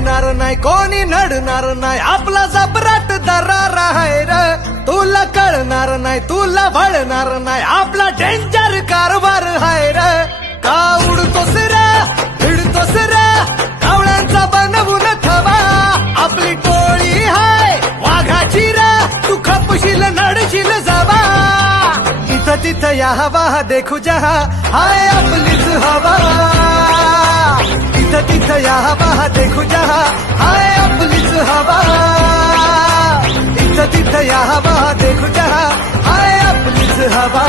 चढणार नाही कोणी नडणार नाही आपला जबराट दरार आहे र तुला कळणार नाही तुला भळणार नाही आपला डेंजर कारभार आहे र का उडतोस रे भिडतोस रे कावळ्यांचा बनवून ठेवा आपली टोळी हाय वाघाची रे तू खपशील नडशील जावा इथं तिथं या हवा देखू जहा हाय आपलीच हवा इथं तिथं या हवा देखू जहा हाय आपलीच हवा इथं तिथं या हवा देखू जहा हाय आपलीच हवा